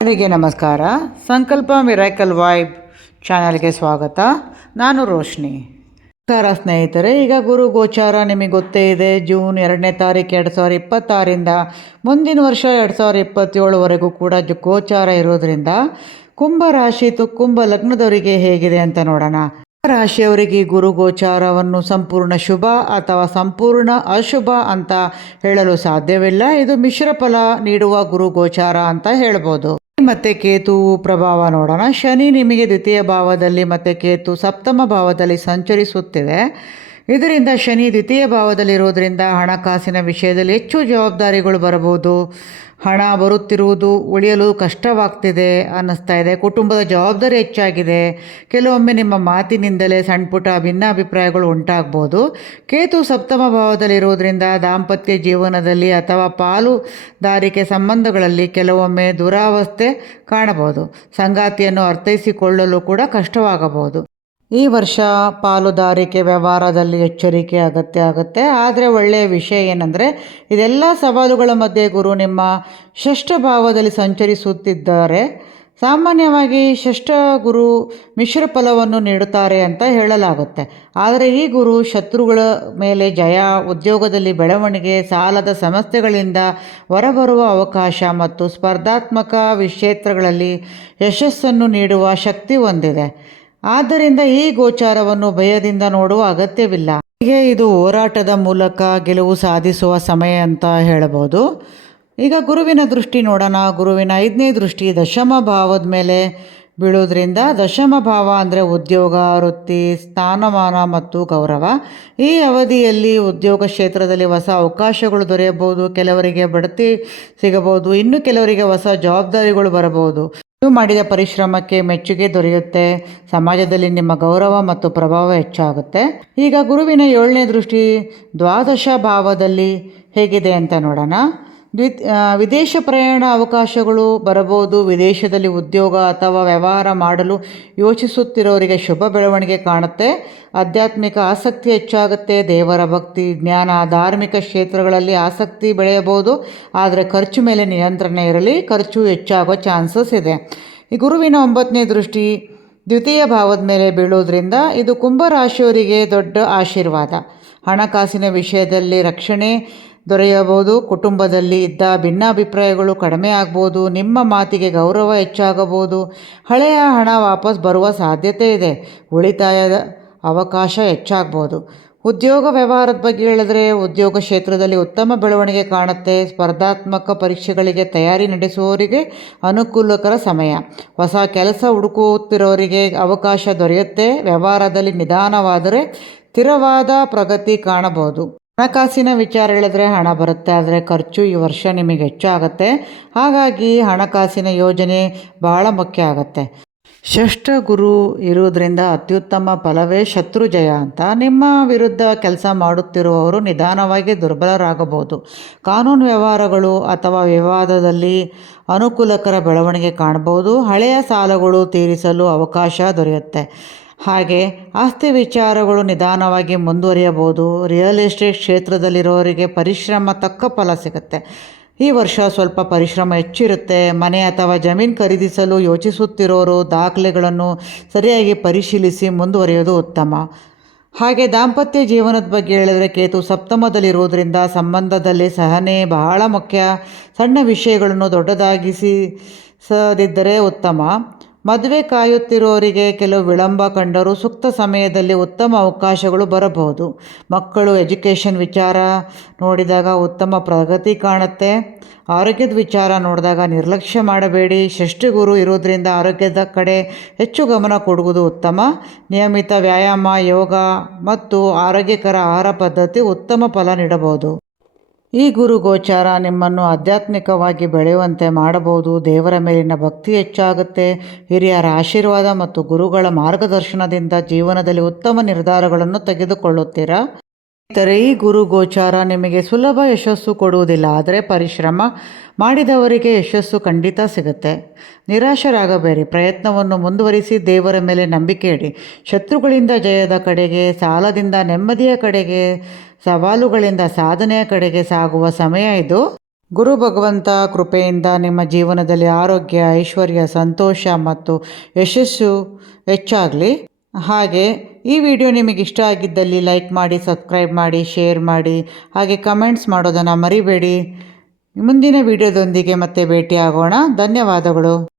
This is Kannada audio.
ಎಲ್ಲರಿಗೆ ನಮಸ್ಕಾರ. ಸಂಕಲ್ಪ ಮಿರಾಕಲ್ ವೈಬ್ ಚಾನಲ್ಗೆ ಸ್ವಾಗತ. ನಾನು ರೋಶ್ನಿ. ನಮಸ್ಕಾರ ಸ್ನೇಹಿತರೆ. ಈಗ ಗುರು ಗೋಚಾರ ನಿಮಗೆ ಗೊತ್ತೇ ಇದೆ. ಜೂನ್ 2ನೇ ತಾರೀಕು 2026ರಿಂದ ಮುಂದಿನ ವರ್ಷ 2027ವರೆಗೂ ಕೂಡ ಗೋಚಾರ ಇರೋದ್ರಿಂದ ಕುಂಭ ರಾಶಿ ಕುಂಭ ಲಗ್ನದವರಿಗೆ ಹೇಗಿದೆ ಅಂತ ನೋಡೋಣ. ರಾಶಿಯವರಿಗೆ ಗುರು ಗೋಚಾರವನ್ನು ಸಂಪೂರ್ಣ ಶುಭ ಅಥವಾ ಸಂಪೂರ್ಣ ಅಶುಭ ಅಂತ ಹೇಳಲು ಸಾಧ್ಯವಿಲ್ಲ. ಇದು ಮಿಶ್ರ ಫಲ ನೀಡುವ ಗುರು ಗೋಚಾರ ಅಂತ ಹೇಳ್ಬೋದು. ಮತ್ತೆ ಕೇತು ಪ್ರಭಾವ ನೋಡೋಣ. ಶನಿ ನಿಮಗೆ ದ್ವಿತೀಯ ಭಾವದಲ್ಲಿ ಮತ್ತು ಕೇತು ಸಪ್ತಮ ಭಾವದಲ್ಲಿ ಸಂಚರಿಸುತ್ತಿದೆ. ಇದರಿಂದ ಶನಿ ದ್ವಿತೀಯ ಭಾವದಲ್ಲಿರೋದ್ರಿಂದ ಹಣಕಾಸಿನ ವಿಷಯದಲ್ಲಿ ಹೆಚ್ಚು ಜವಾಬ್ದಾರಿಗಳು ಬರಬಹುದು. ಹಣ ಬರುತ್ತಿರುವುದು ಉಳಿಯಲು ಕಷ್ಟವಾಗ್ತಿದೆ ಅನ್ನಿಸ್ತಾ ಇದೆ. ಕುಟುಂಬದ ಜವಾಬ್ದಾರಿ ಹೆಚ್ಚಾಗಿದೆ. ಕೆಲವೊಮ್ಮೆ ನಿಮ್ಮ ಮಾತಿನಿಂದಲೇ ಸಣ್ಣ ಪುಟ್ಟ ಭಿನ್ನಾಭಿಪ್ರಾಯಗಳು ಉಂಟಾಗ್ಬೋದು. ಕೇತು ಸಪ್ತಮ ಭಾವದಲ್ಲಿರೋದ್ರಿಂದ ದಾಂಪತ್ಯ ಜೀವನದಲ್ಲಿ ಅಥವಾ ಪಾಲುದಾರಿಕೆ ಸಂಬಂಧಗಳಲ್ಲಿ ಕೆಲವೊಮ್ಮೆ ದುರಾವಸ್ಥೆ ಕಾಣಬಹುದು. ಸಂಗಾತಿಯನ್ನು ಅರ್ಥೈಸಿಕೊಳ್ಳಲು ಕೂಡ ಕಷ್ಟವಾಗಬಹುದು. ಈ ವರ್ಷ ಪಾಲುದಾರಿಕೆ ವ್ಯವಹಾರದಲ್ಲಿ ಎಚ್ಚರಿಕೆ ಅಗತ್ಯ ಆಗುತ್ತೆ. ಆದರೆ ಒಳ್ಳೆಯ ವಿಷಯ ಏನಂದರೆ ಇದೆಲ್ಲ ಸವಾಲುಗಳ ಮಧ್ಯೆ ಗುರು ನಿಮ್ಮ ಷಷ್ಠ ಭಾವದಲ್ಲಿ ಸಂಚರಿಸುತ್ತಿದ್ದಾರೆ. ಸಾಮಾನ್ಯವಾಗಿ ಷಷ್ಠ ಗುರು ಮಿಶ್ರ ಫಲವನ್ನು ನೀಡುತ್ತಾರೆ ಅಂತ ಹೇಳಲಾಗುತ್ತೆ. ಆದರೆ ಈ ಗುರು ಶತ್ರುಗಳ ಮೇಲೆ ಜಯ, ಉದ್ಯೋಗದಲ್ಲಿ ಬೆಳವಣಿಗೆ, ಸಾಲದ ಸಮಸ್ಯೆಗಳಿಂದ ಹೊರಬರುವ ಅವಕಾಶ ಮತ್ತು ಸ್ಪರ್ಧಾತ್ಮಕ ಕ್ಷೇತ್ರಗಳಲ್ಲಿ ಯಶಸ್ಸನ್ನು ನೀಡುವ ಶಕ್ತಿ ಹೊಂದಿದೆ. ಆದ್ದರಿಂದ ಈ ಗೋಚಾರವನ್ನು ಭಯದಿಂದ ನೋಡುವ ಅಗತ್ಯವಿಲ್ಲ. ಹೀಗೆ ಇದು ಹೋರಾಟದ ಮೂಲಕ ಗೆಲುವು ಸಾಧಿಸುವ ಸಮಯ ಅಂತ ಹೇಳಬಹುದು. ಈಗ ಗುರುವಿನ ದೃಷ್ಟಿ ನೋಡೋಣ. ಗುರುವಿನ 5ನೇ ದೃಷ್ಟಿ ದಶಮ ಭಾವದ ಮೇಲೆ ಬೀಳೋದ್ರಿಂದ, ದಶಮ ಭಾವ ಅಂದರೆ ಉದ್ಯೋಗ, ವೃತ್ತಿ, ಸ್ಥಾನಮಾನ ಮತ್ತು ಗೌರವ. ಈ ಅವಧಿಯಲ್ಲಿ ಉದ್ಯೋಗ ಕ್ಷೇತ್ರದಲ್ಲಿ ಹೊಸ ಅವಕಾಶಗಳು ದೊರೆಯಬಹುದು. ಕೆಲವರಿಗೆ ಬಡ್ತಿ ಸಿಗಬಹುದು. ಇನ್ನು ಕೆಲವರಿಗೆ ಹೊಸ ಜವಾಬ್ದಾರಿಗಳು ಬರಬಹುದು. ನೀವು ಮಾಡಿದ ಪರಿಶ್ರಮಕ್ಕೆ ಮೆಚ್ಚುಗೆ ದೊರೆಯುತ್ತೆ. ಸಮಾಜದಲ್ಲಿ ನಿಮ್ಮ ಗೌರವ ಮತ್ತು ಪ್ರಭಾವ ಹೆಚ್ಚಾಗುತ್ತೆ. ಈಗ ಗುರುವಿನ 7ನೇ ದೃಷ್ಟಿ ದ್ವಾದಶ ಭಾವದಲ್ಲಿ ಹೇಗಿದೆ ಅಂತ ನೋಡೋಣ. ವಿದೇಶ ಪ್ರಯಾಣ ಅವಕಾಶಗಳು ಬರಬಹುದು. ವಿದೇಶದಲ್ಲಿ ಉದ್ಯೋಗ ಅಥವಾ ವ್ಯವಹಾರ ಮಾಡಲು ಯೋಚಿಸುತ್ತಿರೋರಿಗೆ ಶುಭ ಬೆಳವಣಿಗೆ ಕಾಣುತ್ತೆ. ಆಧ್ಯಾತ್ಮಿಕ ಆಸಕ್ತಿ ಹೆಚ್ಚಾಗುತ್ತೆ. ದೇವರ ಭಕ್ತಿ, ಜ್ಞಾನ, ಧಾರ್ಮಿಕ ಕ್ಷೇತ್ರಗಳಲ್ಲಿ ಆಸಕ್ತಿ ಬೆಳೆಯಬಹುದು. ಆದರೆ ಖರ್ಚು ಮೇಲೆ ನಿಯಂತ್ರಣ ಇರಲಿ. ಖರ್ಚು ಹೆಚ್ಚಾಗೋ ಚಾನ್ಸಸ್ ಇದೆ. ಈ ಗುರುವಿನ 9ನೇ ದೃಷ್ಟಿ ದ್ವಿತೀಯ ಭಾವದ ಮೇಲೆ ಬೀಳೋದ್ರಿಂದ ಇದು ಕುಂಭರಾಶಿಯವರಿಗೆ ದೊಡ್ಡ ಆಶೀರ್ವಾದ. ಹಣಕಾಸಿನ ವಿಷಯದಲ್ಲಿ ರಕ್ಷಣೆ ದೊರೆಯಬಹುದು. ಕುಟುಂಬದಲ್ಲಿ ಇದ್ದ ಭಿನ್ನಾಭಿಪ್ರಾಯಗಳು ಕಡಿಮೆ ಆಗ್ಬೋದು. ನಿಮ್ಮ ಮಾತಿಗೆ ಗೌರವ ಹೆಚ್ಚಾಗಬಹುದು. ಹಳೆಯ ಹಣ ವಾಪಸ್ ಬರುವ ಸಾಧ್ಯತೆ ಇದೆ. ಉಳಿತಾಯದ ಅವಕಾಶ ಹೆಚ್ಚಾಗ್ಬೋದು. ಉದ್ಯೋಗ ವ್ಯವಹಾರದ ಬಗ್ಗೆ ಹೇಳಿದ್ರೆ ಉದ್ಯೋಗ ಕ್ಷೇತ್ರದಲ್ಲಿ ಉತ್ತಮ ಬೆಳವಣಿಗೆ ಕಾಣುತ್ತೆ. ಸ್ಪರ್ಧಾತ್ಮಕ ಪರೀಕ್ಷೆಗಳಿಗೆ ತಯಾರಿ ನಡೆಸುವವರಿಗೆ ಅನುಕೂಲಕರ ಸಮಯ. ಹೊಸ ಕೆಲಸ ಹುಡುಕುತ್ತಿರೋರಿಗೆ ಅವಕಾಶ ದೊರೆಯುತ್ತೆ. ವ್ಯವಹಾರದಲ್ಲಿ ನಿಧಾನವಾದರೆ ಸ್ಥಿರವಾದ ಪ್ರಗತಿ ಕಾಣಬಹುದು. ಹಣಕಾಸಿನ ವಿಚಾರ ಹೇಳಿದ್ರೆ ಹಣ ಬರುತ್ತೆ, ಆದರೆ ಖರ್ಚು ಈ ವರ್ಷ ನಿಮಗೆ ಹೆಚ್ಚಾಗುತ್ತೆ. ಹಾಗಾಗಿ ಹಣಕಾಸಿನ ಯೋಜನೆ ಬಹಳ ಮುಖ್ಯ ಆಗುತ್ತೆ. ಷಷ್ಠ ಗುರು ಇರುವುದರಿಂದ ಅತ್ಯುತ್ತಮ ಫಲವೇ ಶತ್ರು ಜಯ ಅಂತ. ನಿಮ್ಮ ವಿರುದ್ಧ ಕೆಲಸ ಮಾಡುತ್ತಿರುವವರು ನಿಧಾನವಾಗಿ ದುರ್ಬಲರಾಗಬಹುದು. ಕಾನೂನು ವ್ಯವಹಾರಗಳು ಅಥವಾ ವಿವಾದದಲ್ಲಿ ಅನುಕೂಲಕರ ಬೆಳವಣಿಗೆ ಕಾಣಬಹುದು. ಹಳೆಯ ಸಾಲಗಳು ತೀರಿಸಲು ಅವಕಾಶ ದೊರೆಯುತ್ತೆ. ಹಾಗೆ ಆಸ್ತಿ ವಿಚಾರಗಳು ನಿಧಾನವಾಗಿ ಮುಂದುವರಿಯಬಹುದು. ರಿಯಲ್ ಎಸ್ಟೇಟ್ ಕ್ಷೇತ್ರದಲ್ಲಿರೋರಿಗೆ ಪರಿಶ್ರಮ ತಕ್ಕ ಫಲ ಸಿಗುತ್ತೆ. ಈ ವರ್ಷ ಸ್ವಲ್ಪ ಪರಿಶ್ರಮ ಹೆಚ್ಚಿರುತ್ತೆ. ಮನೆ ಅಥವಾ ಜಮೀನು ಖರೀದಿಸಲು ಯೋಚಿಸುತ್ತಿರೋರು ದಾಖಲೆಗಳನ್ನು ಸರಿಯಾಗಿ ಪರಿಶೀಲಿಸಿ ಮುಂದುವರಿಯೋದು ಉತ್ತಮ. ಹಾಗೆ ದಾಂಪತ್ಯ ಜೀವನದ ಬಗ್ಗೆ ಹೇಳಿದರೆ ಕೇತು ಸಪ್ತಮದಲ್ಲಿರೋದ್ರಿಂದ ಸಂಬಂಧದಲ್ಲಿ ಸಹನೆ ಬಹಳ ಮುಖ್ಯ. ಸಣ್ಣ ವಿಷಯಗಳನ್ನು ದೊಡ್ಡದಾಗಿಸದಿದ್ದರೆ ಉತ್ತಮ. ಮದುವೆ ಕಾಯುತ್ತಿರೋರಿಗೆ ಕೆಲವು ವಿಳಂಬ ಕಂಡರೂ ಸೂಕ್ತ ಸಮಯದಲ್ಲಿ ಉತ್ತಮ ಅವಕಾಶಗಳು ಬರಬಹುದು. ಮಕ್ಕಳು ಎಜುಕೇಷನ್ ವಿಚಾರ ನೋಡಿದಾಗ ಉತ್ತಮ ಪ್ರಗತಿ ಕಾಣುತ್ತೆ. ಆರೋಗ್ಯದ ವಿಚಾರ ನೋಡಿದಾಗ ನಿರ್ಲಕ್ಷ್ಯ ಮಾಡಬೇಡಿ. ಷಷ್ಠ ಗುರು ಇರೋದ್ರಿಂದ ಆರೋಗ್ಯದ ಕಡೆ ಹೆಚ್ಚು ಗಮನ ಕೊಡುವುದು ಉತ್ತಮ. ನಿಯಮಿತ ವ್ಯಾಯಾಮ, ಯೋಗ ಮತ್ತು ಆರೋಗ್ಯಕರ ಆಹಾರ ಪದ್ಧತಿ ಉತ್ತಮ ಫಲ ನೀಡಬಹುದು. ಈ ಗುರು ಗೋಚಾರ ನಿಮ್ಮನ್ನು ಆಧ್ಯಾತ್ಮಿಕವಾಗಿ ಬೆಳೆಯುವಂತೆ ಮಾಡಬಹುದು. ದೇವರ ಮೇಲಿನ ಭಕ್ತಿ ಹೆಚ್ಚಾಗುತ್ತೆ. ಹಿರಿಯರ ಆಶೀರ್ವಾದ ಮತ್ತು ಗುರುಗಳ ಮಾರ್ಗದರ್ಶನದಿಂದ ಜೀವನದಲ್ಲಿ ಉತ್ತಮ ನಿರ್ಧಾರಗಳನ್ನು ತೆಗೆದುಕೊಳ್ಳುತ್ತೀರಾ. ಈ ಗುರು ಗೋಚಾರ ನಿಮಗೆ ಸುಲಭ ಯಶಸ್ಸು ಕೊಡುವುದಿಲ್ಲ, ಆದರೆ ಪರಿಶ್ರಮ ಮಾಡಿದವರಿಗೆ ಯಶಸ್ಸು ಖಂಡಿತ ಸಿಗುತ್ತೆ. ನಿರಾಶರಾಗಬೇಡಿ. ಪ್ರಯತ್ನವನ್ನು ಮುಂದುವರಿಸಿ. ದೇವರ ಮೇಲೆ ನಂಬಿಕೆ ಇಡಿ. ಶತ್ರುಗಳಿಂದ ಜಯದ ಕಡೆಗೆ, ಸಾಲದಿಂದ ನೆಮ್ಮದಿಯ ಕಡೆಗೆ, ಸವಾಲುಗಳಿಂದ ಸಾಧನೆಯ ಕಡೆಗೆ ಸಾಗುವ ಸಮಯ ಇದು. ಗುರು ಭಗವಂತ ಕೃಪೆಯಿಂದ ನಿಮ್ಮ ಜೀವನದಲ್ಲಿ ಆರೋಗ್ಯ, ಐಶ್ವರ್ಯ, ಸಂತೋಷ ಮತ್ತು ಯಶಸ್ಸು ಹೆಚ್ಚಾಗಲಿ. ಹಾಗೆ ಈ ವಿಡಿಯೋ ನಿಮಗೆ ಇಷ್ಟ ಆಗಿದ್ದಲ್ಲಿ ಲೈಕ್ ಮಾಡಿ, ಸಬ್ಸ್ಕ್ರೈಬ್ ಮಾಡಿ, ಶೇರ್ ಮಾಡಿ, ಹಾಗೆ ಕಮೆಂಟ್ಸ್ ಮಾಡೋದನ್ನು ಮರಿಬೇಡಿ. ಮುಂದಿನ ವಿಡಿಯೋದೊಂದಿಗೆ ಮತ್ತೆ ಭೇಟಿಯಾಗೋಣ. ಧನ್ಯವಾದಗಳು.